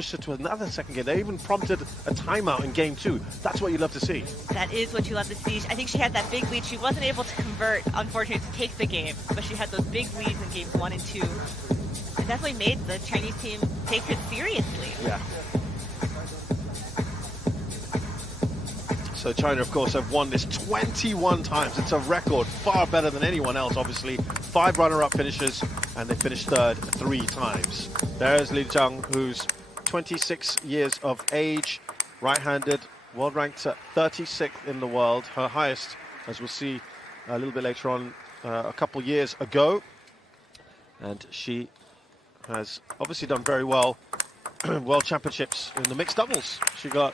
pushed it to another second game. They even prompted a timeout in game 2. That's what you love to see. That is what you love to see. I think she had that big lead. She wasn't able to convert, unfortunately, to take the game, but she had those big leads in games 1 and 2. It definitely made the Chinese team take it seriously. Yeah. So China, of course, have won this 21 times. It's a record, far better than anyone else, obviously. 5 runner-up finishes, and they finished third 3 times. There's Li ZHANG, who's 26 years of age, right-handed, world ranked at 36th in the world. Her highest, as we'll see a little bit later on, a couple years ago. And she has obviously done very well. World Championships in the mixed doubles. She got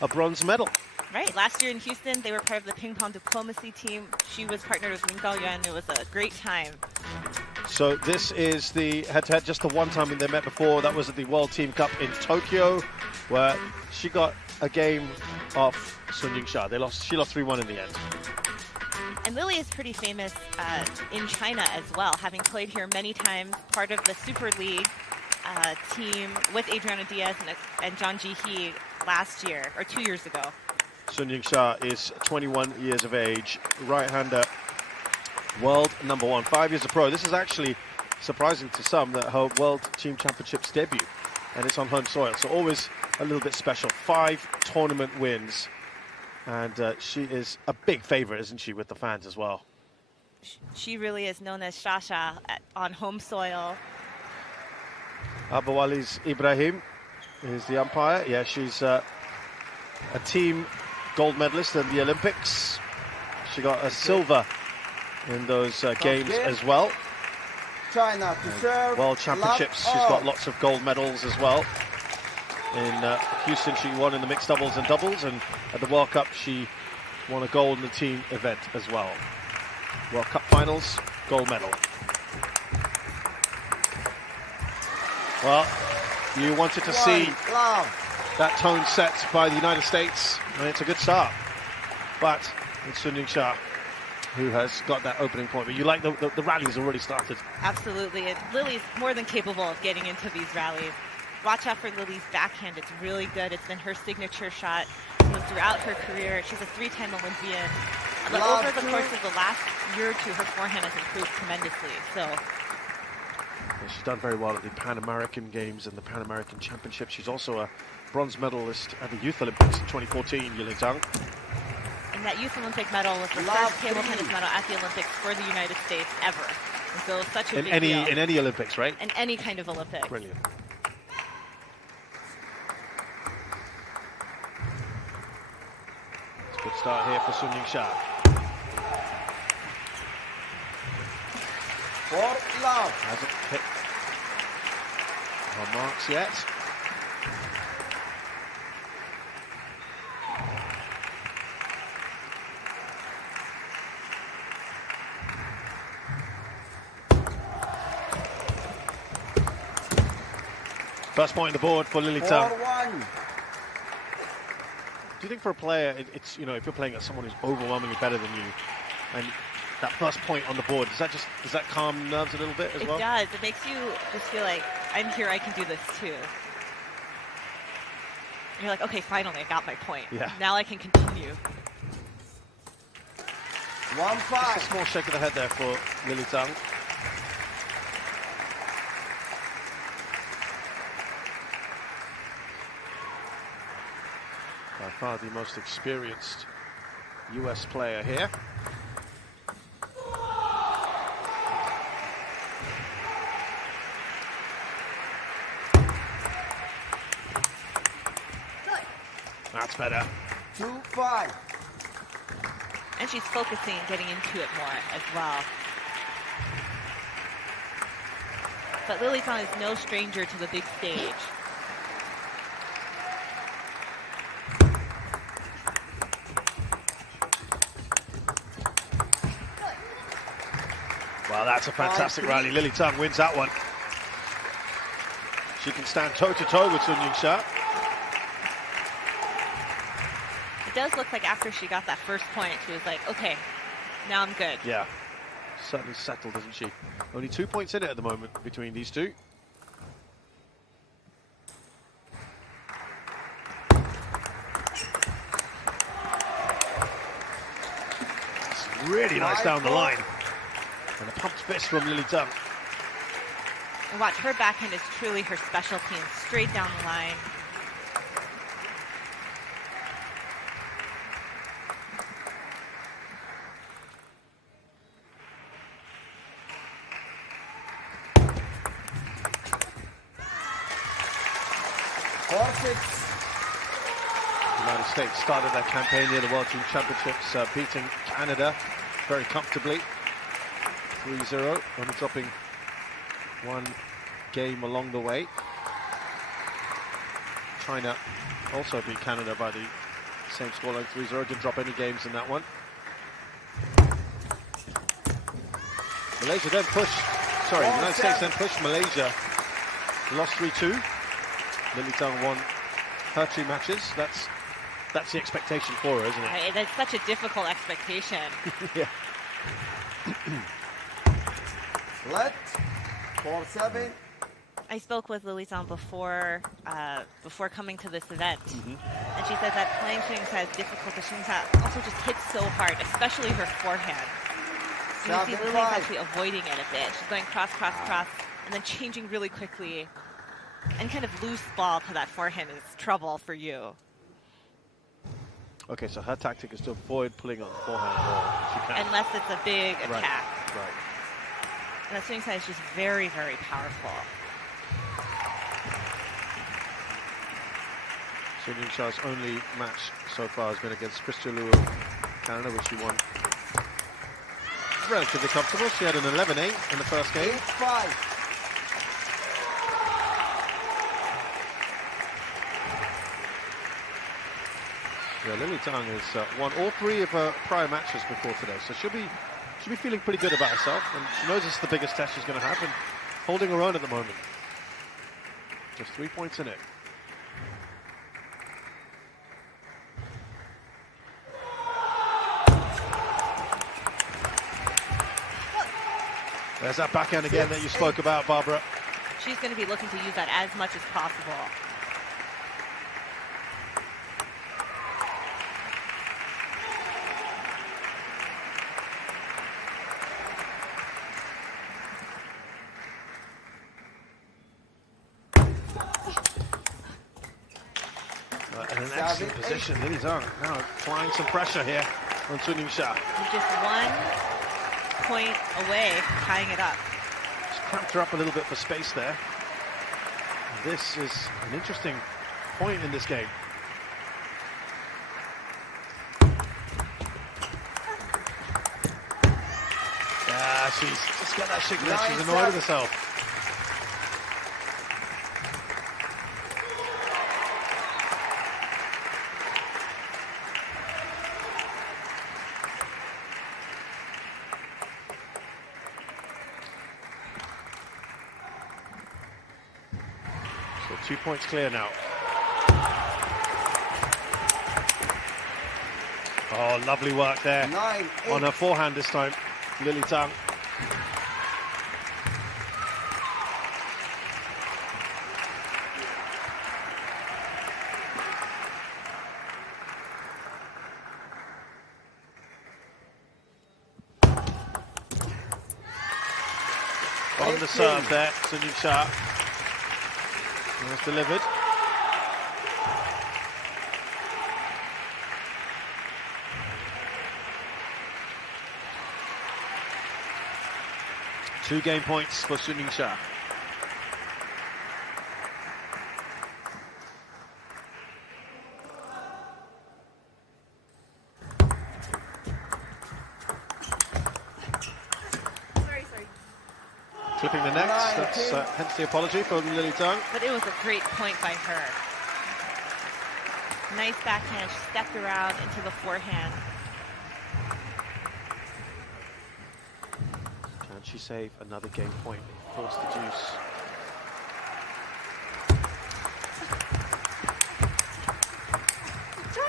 a bronze medal. Right, last year in Houston, they were part of the ping pong diplomacy team. She was partnered with Min Gaoyuan. It was a great time. So this is the head-to-head, just the one time they met before. That was at the World Team Cup in Tokyo, where she got a game off Yingsha. She lost 3-1 in the end. And Lily is pretty famous in China as well, having played here many times, part of the Super League team with Adriana Diaz and Zhang Jihe last year, or 2 years ago. Yingsha is 21 years of age, right-hander, world #1, 5 years a pro. This is actually surprising to some, that her World Team Championships debut, and it's on home soil, so always a little bit special. 5 tournament wins, and she is a big favorite, isn't she, with the fans as well? She really is known as Shasha on home soil. Abouali's Ibrahim is the umpire. Yeah, she's a team gold medalist in the Olympics. She got a silver in those games as well. China to serve. World Championships, she's got lots of gold medals as well. In Houston, she won in the mixed doubles and doubles, and at the World Cup, she won a gold in the team event as well. World Cup finals, gold medal. Well, you wanted to see that tone set by the United States, and it's a good start. But it's Yingsha who has got that opening point. But you like the rallies already started. Absolutely, and Lily's more than capable of getting into these rallies. Watch out for Lily's backhand, it's really good. It's been her signature shot throughout her career. She's a 3-time Olympian. But over the course of the last year or two, her forehand has improved tremendously. So she's done very well at the Pan American Games and the Pan American Championships. She's also a bronze medalist at the Youth Olympics in 2014, Li ZHANG. And that Youth Olympic medal was the first table tennis medal at the Olympics for the United States ever. And so it's such a big deal. In any Olympics, right? In any kind of Olympics. Brilliant. It's a good start here for Yingsha. Hasn't hit her marks yet. First point on the board for Li ZHANG. Do you think for a player, it's, you know, if you're playing against someone who's overwhelmingly better than you, and that first point on the board, does that calm nerves a little bit as well? It does. It makes you just feel like, I'm here, I can do this too. And you're like, okay, finally, I got my point. Yeah. Now I can continue. 1-5. Just a small shake of the head there for Li ZHANG. By far the most experienced US player here. That's better. 2-5. And she's focusing and getting into it more as well. But Li ZHANG is no stranger to the big stage. Well, that's a fantastic rally. Li ZHANG wins that one. She can stand toe-to-toe with Yingsha. It does look like after she got that first point, she was like, okay, now I'm good. Yeah, certainly settled, isn't she? Only 2 points in it at the moment between these two. Really nice down the 5-4. line. And a pumped fist from Lily Zhang. And watch, her backhand is truly her specialty and straight down the line. The United States started their campaign here, the World Team Championships, beating Canada very comfortably. 3-0, only dropping one game along the way. China also beat Canada by the same scoreline, 3-0. Didn't drop any games in that one. Malaysia then pushed, sorry, the United States then pushed Malaysia. Lost 3-2. Lily Zhang won her 2 matches. That's the expectation for her, isn't it? That's such a difficult expectation. Yeah. Left. 4-7. I spoke with Lily Zhang before coming to this event, and she said that playing Yingsha is difficult, but Yingsha also just hits so hard, especially her forehand. And you see Lily's actually avoiding it a bit. She's going cross, cross, cross, and then changing really quickly. And kind of loose ball to that forehand is trouble for you. Okay, so her tactic is to avoid pulling on the forehand ball if she can. Unless it's a big attack. Right. And that swing side is just very, very powerful. Sun Yingsha's only match so far has been against Christian Liu of Canada, which she won relatively comfortable. She had an 11-8 in the first game. 8-5. Yeah, Lily Zhang has won all 3 of her prior matches before today, so she'll be feeling pretty good about herself, and she knows it's the biggest test she's going to have, and holding her own at the moment. Just 3 points in it. There's that backhand again that you spoke about, Barbara. She's going to be looking to use that as much as possible. In an excellent position, Lily Zhang now applying some pressure here on Sun Yingsha. Just 1 point away from tying it up. Just cramped her up a little bit for space there. And this is an interesting point in this game. Yeah, she's just got that signal. She's annoyed with herself. So 2 points clear now. Oh, lovely work there. 9-8. On her forehand this time, Lily Zhang. On the serve there, Sun Yingsha. Was delivered. Two game points for Sun Yingsha. Clipping the necks, that's hence the apology for Lily Zhang. But it was a great point by her. Nice backhand, she stepped around into the forehand. Can she save another game point? Force the deuce.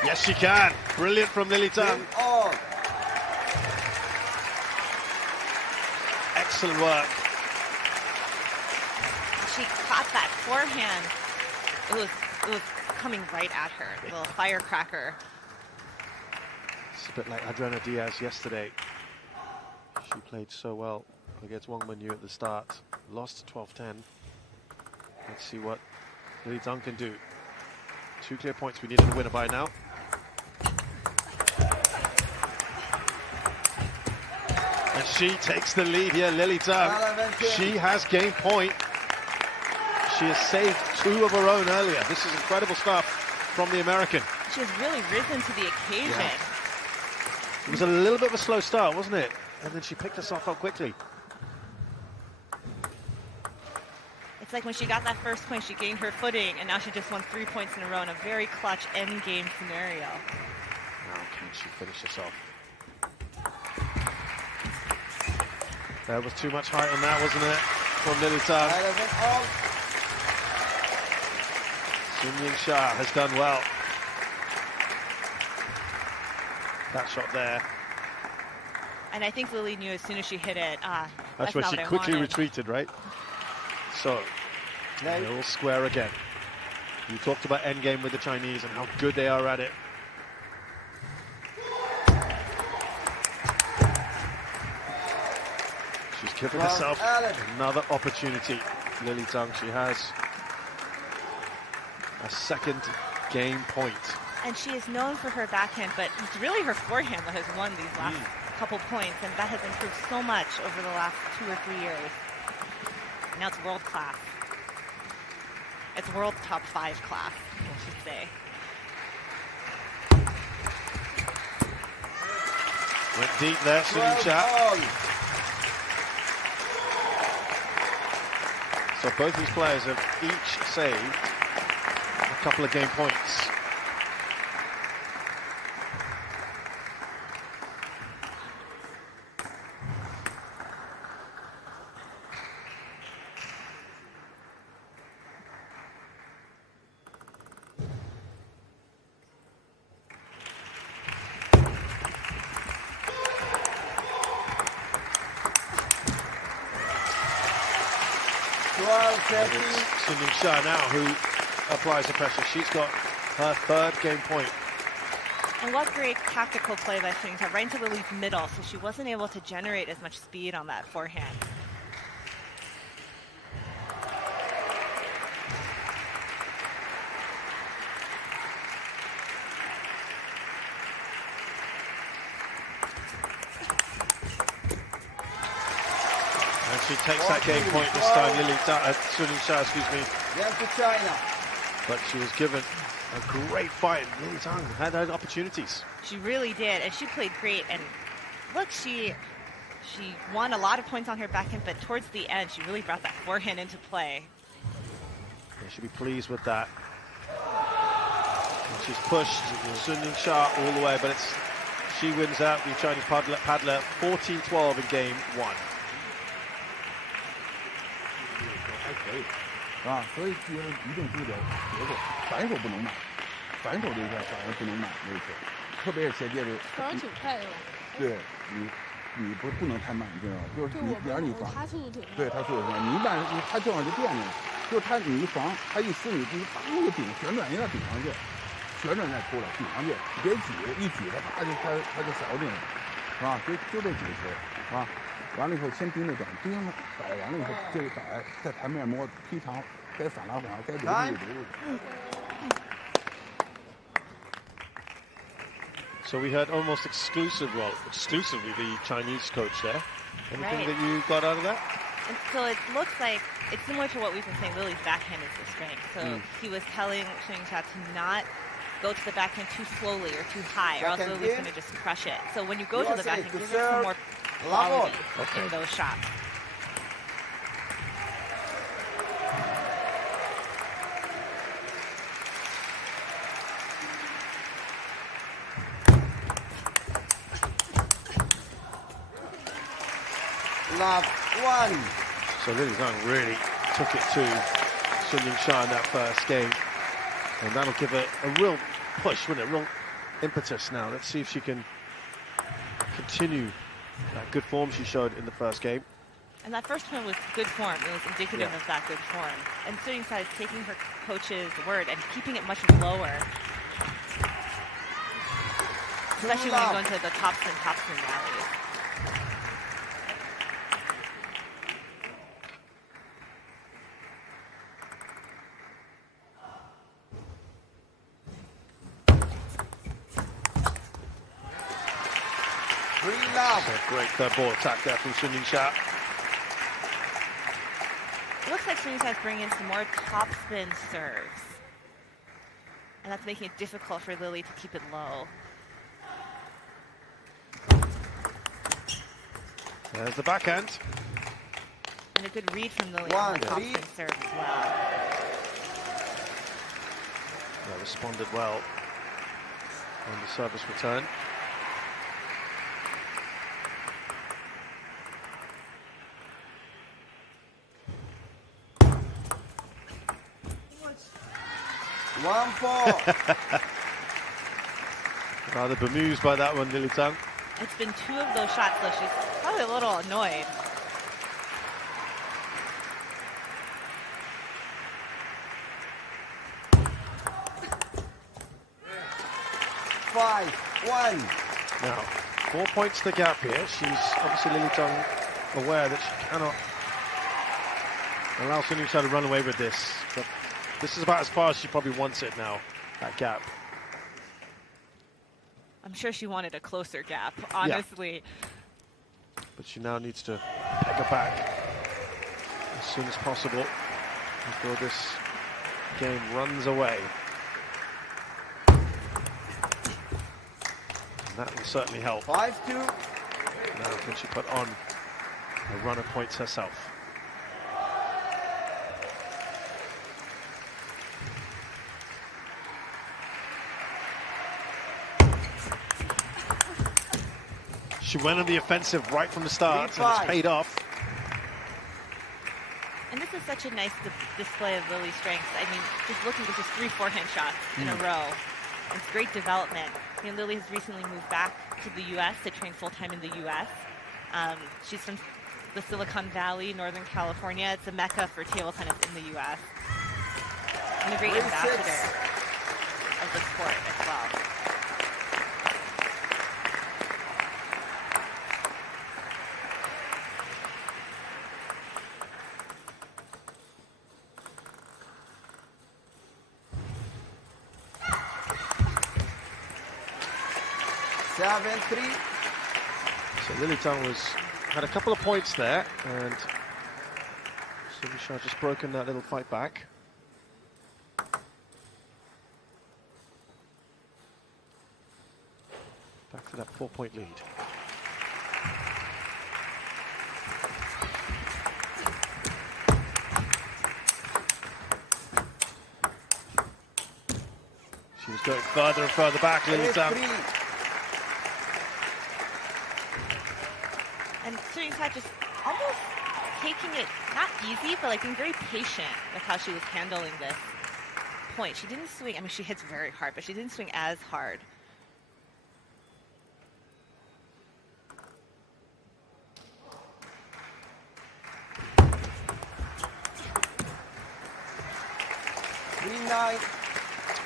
Yes, she can. Brilliant from Lily Zhang. Excellent work. She caught that forehand. It was coming right at her, a little firecracker. It's a bit like Adriana Diaz yesterday. She played so well against Wang Wenyu at the start. Lost 12-10. Let's see what Lily Zhang can do. 2 clear points. We needed a winner by now. And she takes the lead here, Lily Zhang. She has game point. She has saved 2 of her own earlier. This is incredible stuff from the American. She has really risen to the occasion. Yeah. It was a little bit of a slow start, wasn't it? And then she picked herself up quickly. It's like when she got that first point, she gained her footing, and now she just won 3 points in a row in a very clutch end-game scenario. Now can she finish this off? There was too much height on that, wasn't it? From Lily Zhang. Sun Yingsha has done well. That shot there. And I think Lily knew as soon as she hit it, that's where she quickly retreated, right? So, they're all square again. You talked about endgame with the Chinese and how good they are at it. She's given herself another opportunity. Lily Zhang, she has a second game point. And she is known for her backhand, but it's really her forehand that has won these last couple points, and that has improved so much over the last 2 or 3 years. Now it's world class. It's world top 5 class, I should say. Went deep there, Sun Yingsha. So both these players have each saved a couple of game points. Sun Yingsha now who applies the pressure. She's got her 3rd game point. And what great tactical play by Sun Yingsha, right into Lily's middle, so she wasn't able to generate as much speed on that forehand. And she takes that game point this time, Sun Yingsha, excuse me. Chengdu China. But she was given a great fight. Lily Zhang had her opportunities. She really did, and she played great. And look, she won a lot of points on her backhand, but towards the end, she really brought that forehand into play. They should be pleased with that. And she's pushed Sun Yingsha all the way, but she wins out the Chinese paddler 14-12 in game 1. 还可以，啊，所以一定注意点节奏，反手不能慢，反手这一下反而不能慢，那个，特别是斜接的。反正挺快的。对你不能太慢，你知道吗？就是你让你防，他速度挺快。对他速度挺快，你一慢他正好就变了，就是你一防，他一撕你当就顶旋转一下顶上去，旋转再出来顶上去，别举一举他就扫定了，是吧？就这几个球，是吧？ 完了以后，先盯着转，盯着摆完了以后，这个摆在台面摸劈长，该反拉反，该留住留住。So we heard almost exclusively the Chinese coach there. Anything that you got out of that? And so it looks like it's similar to what we've been saying. Lily's backhand is the strength. So he was telling Sun Yingsha to not go to the backhand too slowly or too high, or else Lily's going to just crush it. So when you go to the backhand, give her some more quality in those shots. Love 1. So Lily Zhang really took it to Sun Yingsha in that first game, and that'll give her a real push, wouldn't it? Real impetus now. Let's see if she can continue that good form she showed in the first game. And that first one was good form. It was indicative of that good form. And Sun Yingsha is taking her coach's word and keeping it much lower. Especially when you go into the tops and rallies. love. A great third ball attack there from Sun Yingsha. It looks like Sun Yingsha is bringing in some more topspin serves. And that's making it difficult for Lily to keep it low. There's the backhand. And a good read from Lily 1, on the 3. topspin serve as well. Well, responded well on the service return. One, 4. Rather bemused by that one, Lily Zhang. It's been 2 of those shots, so she's probably a little annoyed. Five, 1. Now, 4 points the gap here. She's obviously, Lily Zhang, aware that she cannot allow Sun Yingsha to run away with this. But this is about as far as she probably wants it now, that gap. I'm sure she wanted a closer gap, honestly. Yeah. But she now needs to peg her back as soon as possible before this game runs away. And that will certainly help. 5, 2. Now can she put on a run of points herself? She went on the offensive right from the start, and it's paid off. And this is such a nice display of Lily's strengths. I mean, just looking, this is 3 forehand shots in a row. It's great development. You know, Lily has recently moved back to the U.S. to train full-time in the U.S. She's from the Silicon Valley, Northern California. It's a mecca for table tennis in the U.S. And a great ambassador of the sport as well. Seven, 3. So Lily Zhang had a couple of points there, and Sun Yingsha just broken that little fight back. Back to that 4-point lead. She was going further and further back, Lily Zhang. 3. And Sun Yingsha just almost taking it, not easy, but like being very patient with how she was handling this point. She didn't swing, I mean, she hits very hard, but she didn't swing as hard.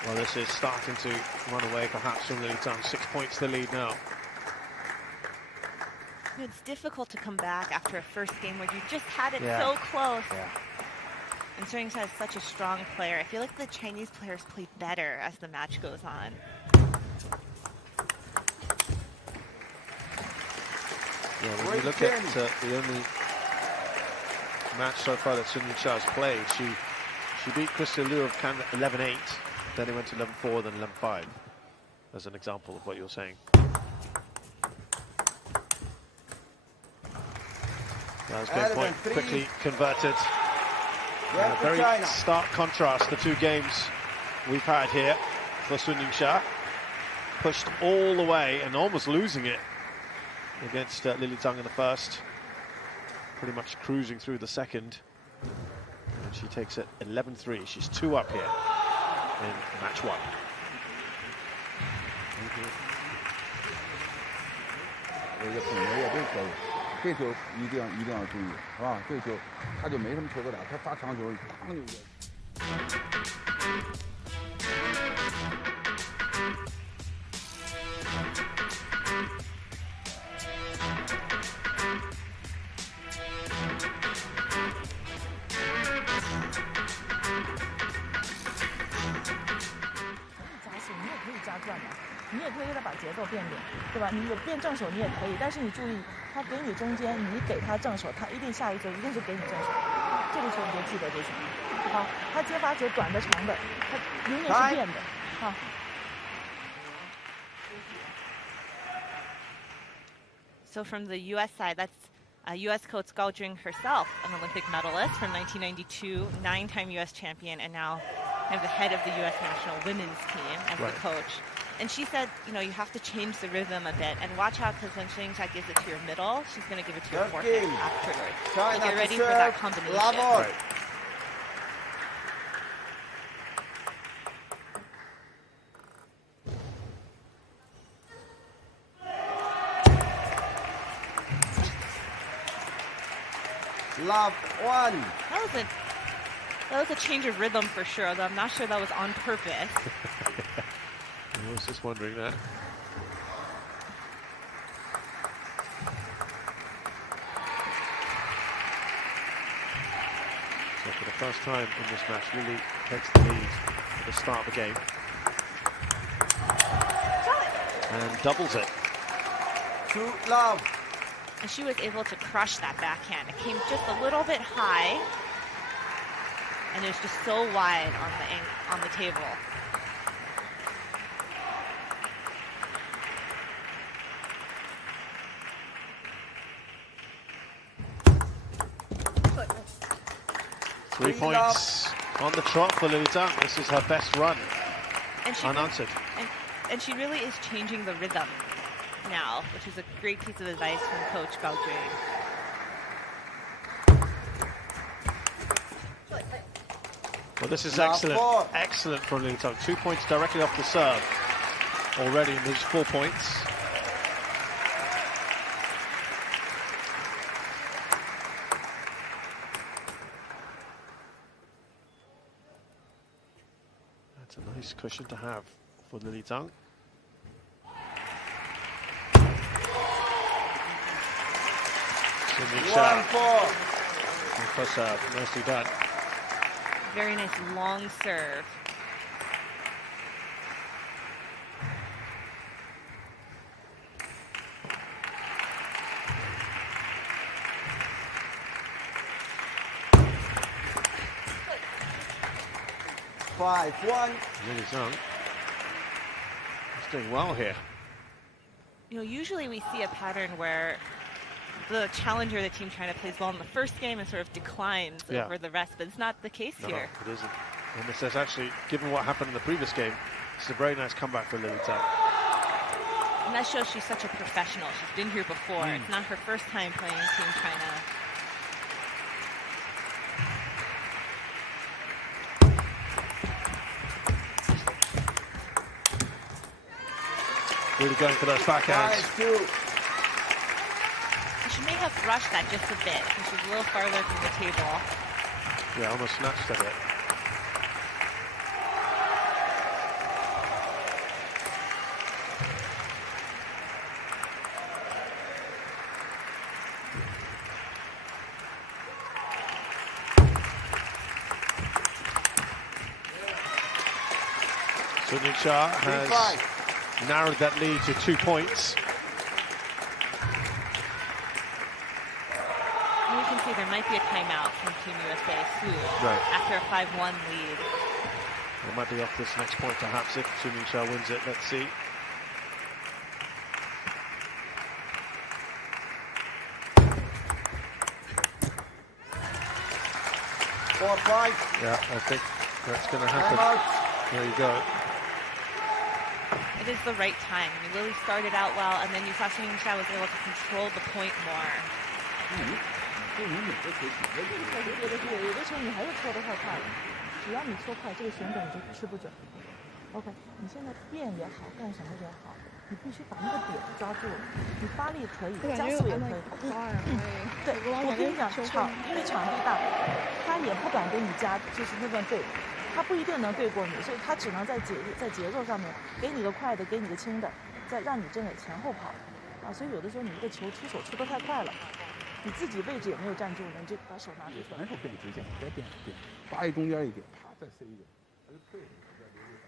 Well, this is starting to run away perhaps from Lily Zhang. 6 points to lead now. It's difficult to come back after a first game where you just had it so close. And Sun Yingsha is such a strong player. I feel like the Chinese players play better as the match goes on. Yeah, when you look at the only match so far that Sun Yingsha has played, she beat Crystal Liu of Canada 11-8, then it went to 11-4, then 11-5, as an example of what you're saying. That was game point quickly converted. A very stark contrast, the 2 games we've had here for Sun Yingsha. Pushed all the way and almost losing it against Lily Zhang in the first. Pretty much cruising through the second. And she takes it 11-3. She's 2 up here in match 1. 这球一定要注意，是吧？这球他就没什么球可打，他发长球，砰就。加速，你也可以加转的。你也可以给他把节奏变变，对吧？你有变正手你也可以，但是你注意，他给你中间，你给他正手，他一定下一球一定是给你正手，这个球你就记得就行。好，他接发球短的长的，他永远是变的。好。 So from the U.S. side, that's U.S. coach Gao Jing herself, an Olympic medalist from 1992, 9-time U.S. champion, and now kind of the head of the U.S. national women's team as the coach. And she said, you know, you have to change the rhythm a bit, and watch out because when Yingsha gives it to your middle, she's going to give it to your forehand afterwards. So get ready for that combination. Right. Love one. That was a change of rhythm for sure, though I'm not sure that was on purpose. I was just wondering that. So for the first time in this match, Lily takes the lead at the start of the game. And doubles it. Two love. And she was able to crush that backhand. It came just a little bit high, and it was just so wide on the table. Three points on the trot for Lily Zhang. This is her best run, and unanswered. And she really is changing the rhythm now, which is a great piece of advice from Coach Gao Jing. Well, this is excellent. Excellent from Lily Zhang. 2 points directly off the serve already, and there's 4 points. That's a nice cushion to have for Lily Zhang. Yingsha. First serve, nicely done. Very nice long serve. Five, one. Lily Zhang is doing well here. You know, usually we see a pattern where the challenger, the Team China, plays well in the first game and sort of declines over the rest, but it's not the case here. No, it isn't. And this is actually, given what happened in the previous game, it's a very nice comeback for Lily Zhang. And that shows she's such a professional. She's been here before. It's not her first time playing Team China. Really going for those backhands. She may have rushed that just a bit because she's a little farther from the table. Yeah, almost snatched at it. SUN Y.S has narrowed that lead to 2 points. You can see there might be a timeout from Team USA soon, after a 5-1 lead. It might be off this next point perhaps if SUN Y.S wins it. Let's see. Four, five. Yeah, I think that's going to happen. There you go. It is the right time. I mean, Lily started out well, and then you saw SUN Y.S was able to control the point more. 有的球你还是搓得太快了，只要你搓快，这个旋转你就吃不准。OK， 你现在变也好，干什么也好，你必须把那个点抓住了。你发力可以，加速也可以。对，我跟你讲，因为场地大，他也不敢给你加，就是那段对，他不一定能对过你，所以他只能在节奏上面给你个快的，给你个轻的，再让你真的前后跑。啊，所以有的时候你一个球出手出得太快了。 你自己位置也没有站住，你就把手拿出去。反手变直线，再变，发一中间一点，啪再塞一个，他就退了，再留一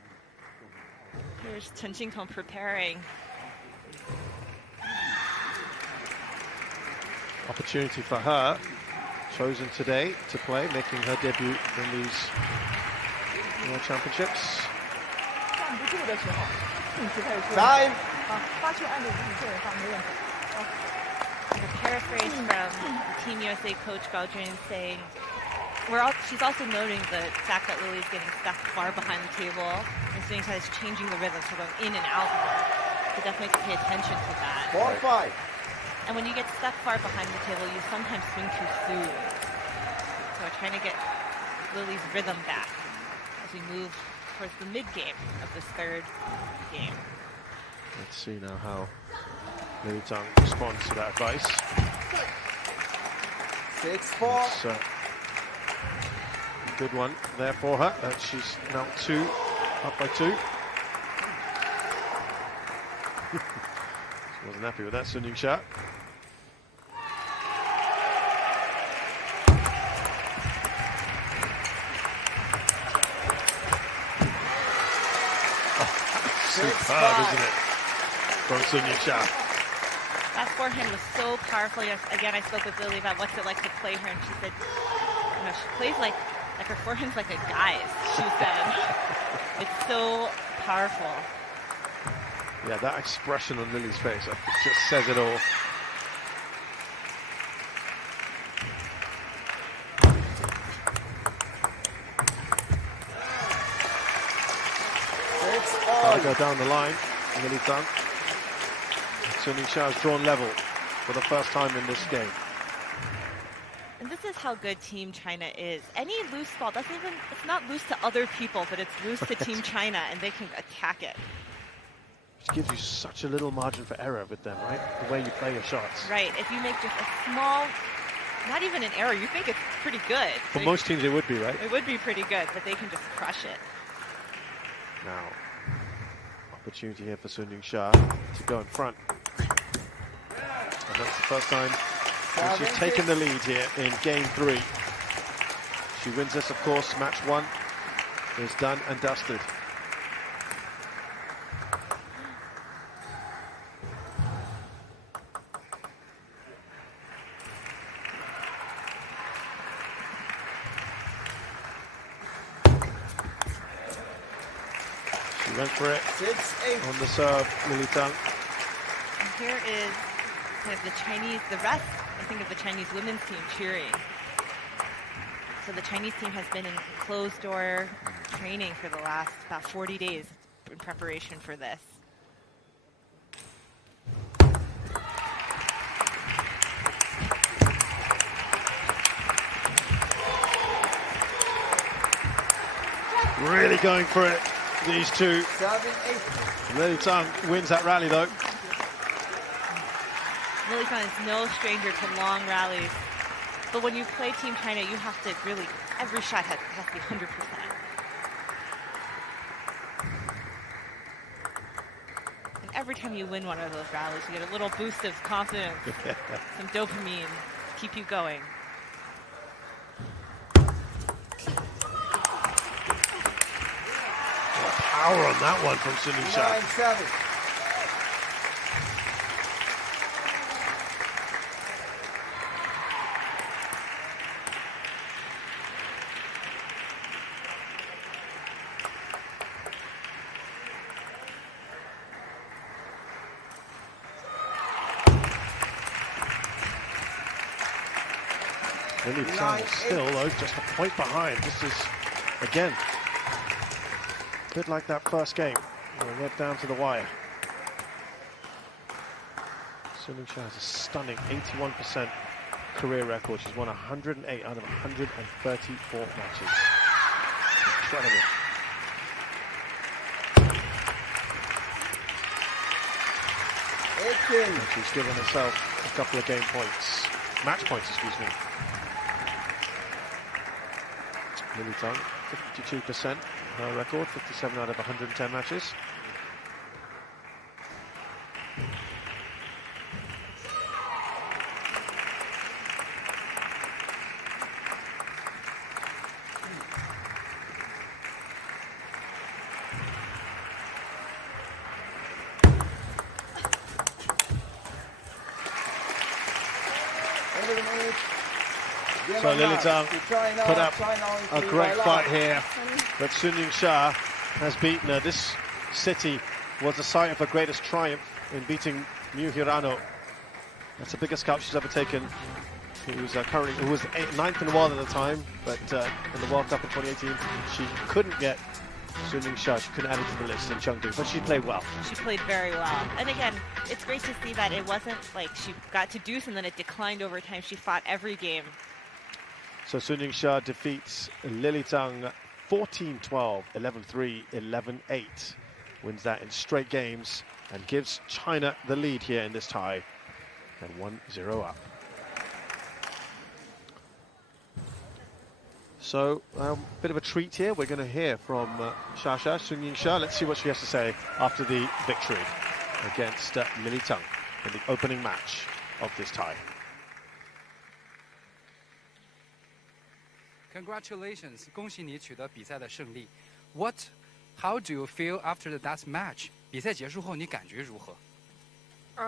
个 Here's Chen Qingtong preparing. Opportunity for her, chosen today to play, making her debut in these World Championships. 站不住的时候，你就开始说。 Time. 好，发球按着自己个人放，没问题。 A paraphrase from the Team USA coach Gao Jun saying, she's also noting the fact that Lily's getting stuck far behind the table, and Sun Y.S is changing the rhythm, so going in and out more. So definitely have to pay attention to that. 4-5. And when you get stuck far behind the table, you sometimes swing too soon. So we're trying to get Lily's rhythm back as we move towards the mid-game of this third game. Let's see now how Lily Zhang responds to that advice. 6-4. It's a good one there for her. She's now up by 2. She wasn't happy with that, Sun Yingsha. Superb, isn't it? From Sun Yingsha. That forehand was so powerful. Yes, again, I spoke with Lily about what's it like to play her, and she said, you know, she plays like her forehand's like a guy's, she said. It's so powerful. Yeah, that expression on Lily's face, I think, just says it all. Gotta go down the line. Lily Zhang. Sun Yingsha has drawn level for the first time in this game. And this is how good Team China is. Any loose ball doesn't even, it's not loose to other people, but it's loose to Team China, and they can attack it. Which gives you such a little margin for error with them, right? The way you play your shots. Right, if you make just a small, not even an error, you think it's pretty good. For most teams it would be, right? It would be pretty good, but they can just crush it. Now, opportunity here for Sun Yingsha to go in front. And that's the first time she's taken the lead here in game 3. She wins this, of course. Match 1 is done and dusted. She went for it 6-8. on the serve, Lily Zhang. And here is kind of the Chinese, the rest, I think, of the Chinese women's team cheering. So the Chinese team has been in closed-door training for the last about 40 days in preparation for this. Really going for it, these two. 7-8. Lily Zhang wins that rally, though. Lily Zhang is no stranger to long rallies. But when you play Team China, you have to really, every shot has to be 100%. And every time you win one of those rallies, you get a little boost of confidence, some dopamine to keep you going. Power on that one from Sun Yingsha. 9-7. Lily Zhang still, though, just a point behind. This is, again, a bit like that first game. They went down to the wire. Sun Yingsha has a stunning 81% career record. She's won 108 out of 134 matches. Incredible. And she's given herself a couple of game points. Match points, excuse me. Lily Zhang, 52% her record, 57 out of 110 matches. So Lily Zhang put up a great fight here, but Sun Yingsha has beaten her. This city was the site of her greatest triumph in beating Miu Hirano. That's the biggest scalp she's ever taken. Who was ninth in the world at the time, but in the World Cup in 2018, she couldn't get Sun Yingsha. She couldn't add it to the list in Chengdu, but she played well. She played very well. And again, it's great to see that it wasn't like she got to deuce and then it declined over time. She fought every game. So Sun Yingsha defeats Lily Zhang 14-12, 11-3, 11-8. Wins that in straight games and gives China the lead here in this tie and 1-0 up. So, a bit of a treat here. We're going to hear from Sun Yingsha. Let's see what she has to say after the victory against Lily Zhang in the opening match of this tie. Congratulations, 恭喜你取得比赛的胜利。How do you feel after that match? 比赛结束后你感觉如何？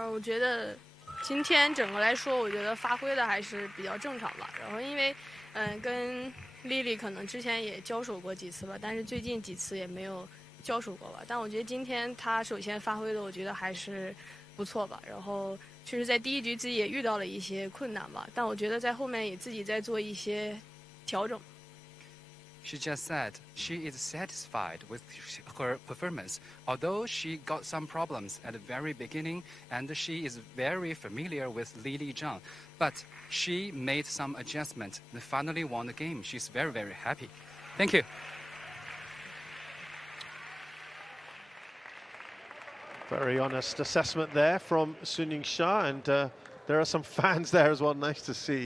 我觉得今天整个来说，我觉得发挥的还是比较正常吧。然后因为，跟Lily可能之前也交手过几次吧，但是最近几次也没有交手过吧。但我觉得今天她首先发挥的，我觉得还是不错吧。然后确实在第一局自己也遇到了一些困难吧，但我觉得在后面也自己在做一些调整。She just said she is satisfied with her performance, although she got some problems at the very beginning, and she is very familiar with Lily Zhang. But she made some adjustment and finally won the game. She's very, very happy. Thank you. Very honest assessment there from Sun Yingsha, and there are some fans there as well. Nice to see.